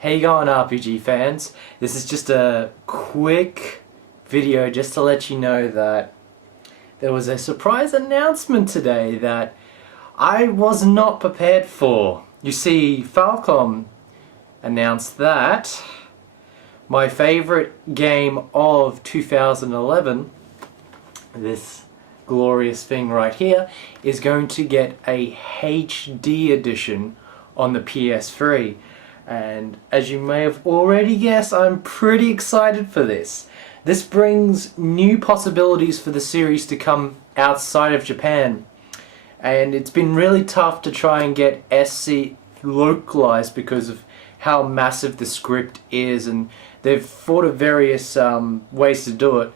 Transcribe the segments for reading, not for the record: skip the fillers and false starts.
Hey going RPG fans, this is just a quick video just to let you know that there was a surprise announcement today that I was not prepared for. You see, Falcom announced that my favorite game of 2011, this glorious thing right here, is going to get a HD edition on the PS3. And as you may have already guessed, I'm pretty excited for this. This brings new possibilities for the series to come outside of Japan. And it's been really tough to try and get SC localized because of how massive the script is, and they've thought of various ways to do it.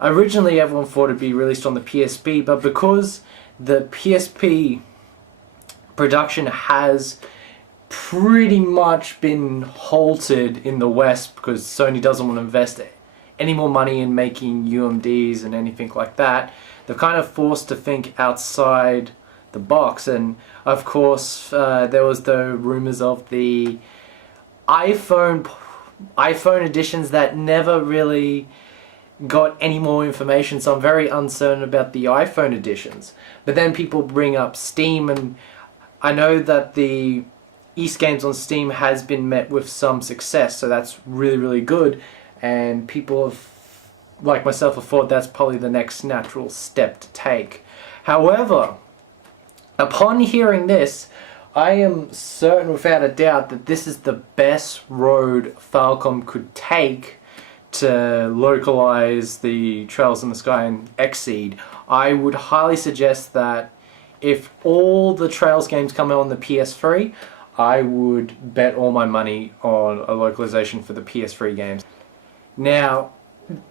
Originally everyone thought it'd be released on the PSP, but because the PSP production has pretty much been halted in the West because Sony doesn't want to invest any more money in making UMDs and anything like that, they're kind of forced to think outside the box. And of course there was the rumors of the iPhone editions that never really got any more information, so I'm very uncertain about the iPhone editions. But then people bring up Steam, and I know that the East Games on Steam has been met with some success, so that's really good, and people have, like myself, have thought that's probably the next natural step to take. However, upon hearing this, I am certain without a doubt that this is the best road Falcom could take to localize the Trails in the Sky and Exceed. I would highly suggest that if all the Trails games come out on the PS3, I would bet all my money on a localization for the PS3 games. Now,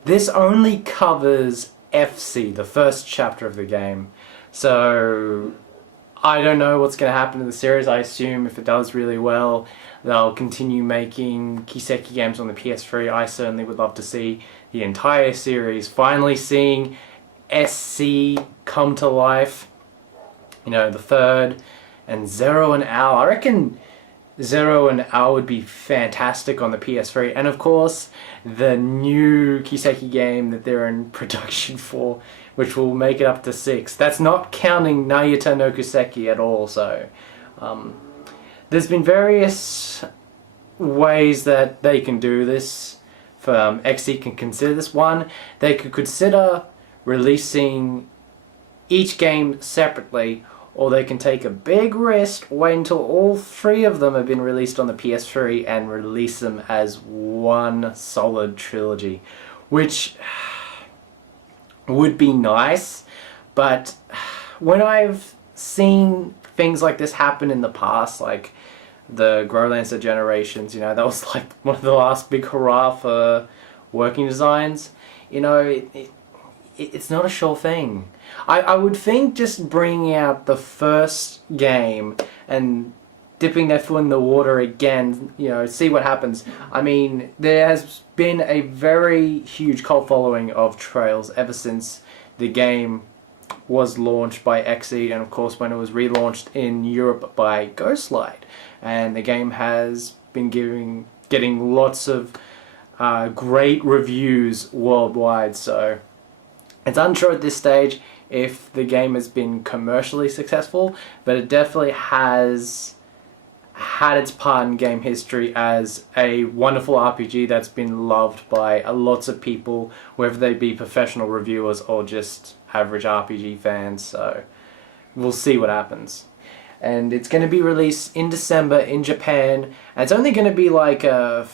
this only covers FC, the first chapter of the game, so I don't know what's going to happen in the series. I assume if it does really well, they'll continue making Kiseki games on the PS3. I certainly would love to see the entire series finally seeing SC come to life. You know, the third, and Zero and Owl. I reckon Zero and Owl would be fantastic on the PS3. And of course, the new Kiseki game that they're in production for, which will make it up to 6. That's not counting Nayuta no Kiseki at all. So there's been various ways that they can do this. XE can consider this. One, they could consider releasing each game separately, or they can take a big risk, wait until all 3 of them have been released on the PS3 and release them as one solid trilogy, which would be nice. But when I've seen things like this happen in the past, like the Growlancer Generations, you know, that was like one of the last big hurrah for working designs, you know, it's not a sure thing. I would think just bringing out the first game and dipping their foot in the water again, you know, see what happens. I mean, there has been a very huge cult following of Trails ever since the game was launched by XE, and of course when it was relaunched in Europe by Ghostlight. And the game has been getting lots of great reviews worldwide, so it's unsure at this stage if the game has been commercially successful, but it definitely has had its part in game history as a wonderful RPG that's been loved by lots of people, whether they be professional reviewers or just average RPG fans. So we'll see what happens. And it's going to be released in December in Japan, and it's only going to be like a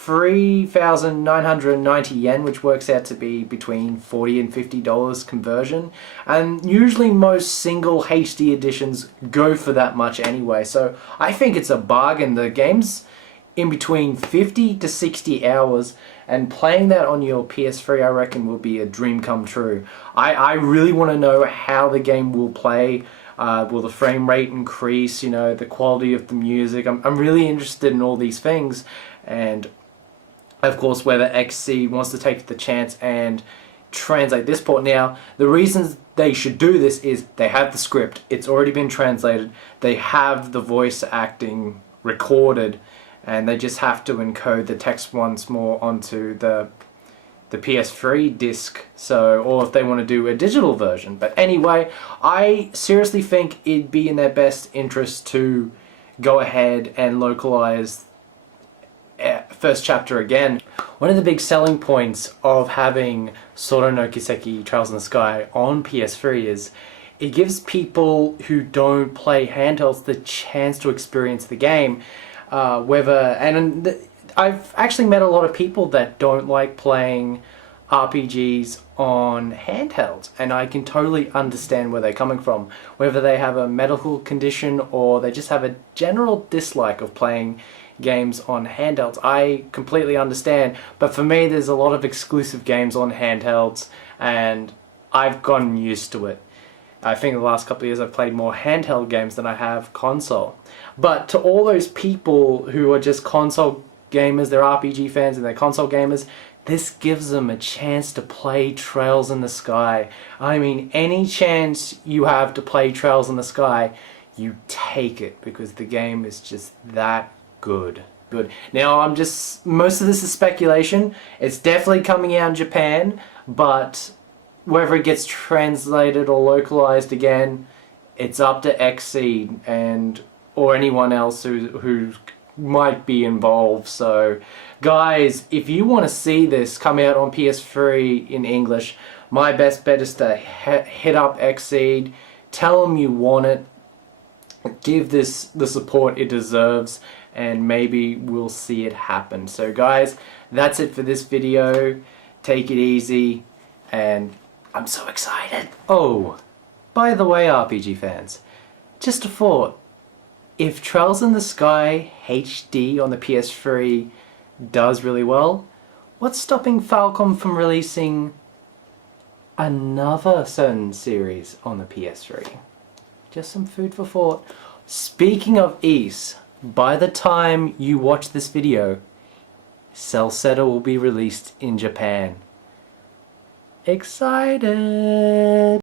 3,990 yen, which works out to be between $40 and $50 conversion. And usually most single HD editions go for that much anyway, so I think it's a bargain. The game's in between 50 to 60 hours, and playing that on your PS3 I reckon will be a dream come true. I really want to know how the game will play. Will the frame rate increase, you know, the quality of the music. I'm really interested in all these things, and of course whether XC wants to take the chance and translate this port. Now, the reasons they should do this is they have the script, it's already been translated, they have the voice acting recorded, and they just have to encode the text once more onto the PS3 disc, so, or if they want to do a digital version. But anyway, I seriously think it'd be in their best interest to go ahead and localize first chapter again. One of the big selling points of having Sora no Kiseki Trails in the Sky on PS3 is it gives people who don't play handhelds the chance to experience the game. I've actually met a lot of people that don't like playing RPGs on handhelds, and I can totally understand where they're coming from. Whether they have a medical condition or they just have a general dislike of playing games on handhelds, I completely understand. But for me, there's a lot of exclusive games on handhelds, and I've gotten used to it. I think the last couple of years I've played more handheld games than I have console. But to all those people who are just console gamers, they're RPG fans and they're console gamers, this gives them a chance to play Trails in the Sky. I mean, any chance you have to play Trails in the Sky, you take it, because the game is just that good. Now, most of this is speculation. It's definitely coming out in Japan, but whether it gets translated or localized again, it's up to Xseed and or anyone else who might be involved. So guys, if you want to see this come out on PS3 in English, my best bet is to hit up Xseed, tell them you want it, give this the support it deserves, and maybe we'll see it happen. So guys, that's it for this video. Take it easy, and I'm so excited. Oh, by the way, RPG fans, just a thought. If Trails in the Sky HD on the PS3 does really well, what's stopping Falcom from releasing another certain series on the PS3? Just some food for thought. Speaking of Ys, by the time you watch this video, Celceta will be released in Japan. Excited!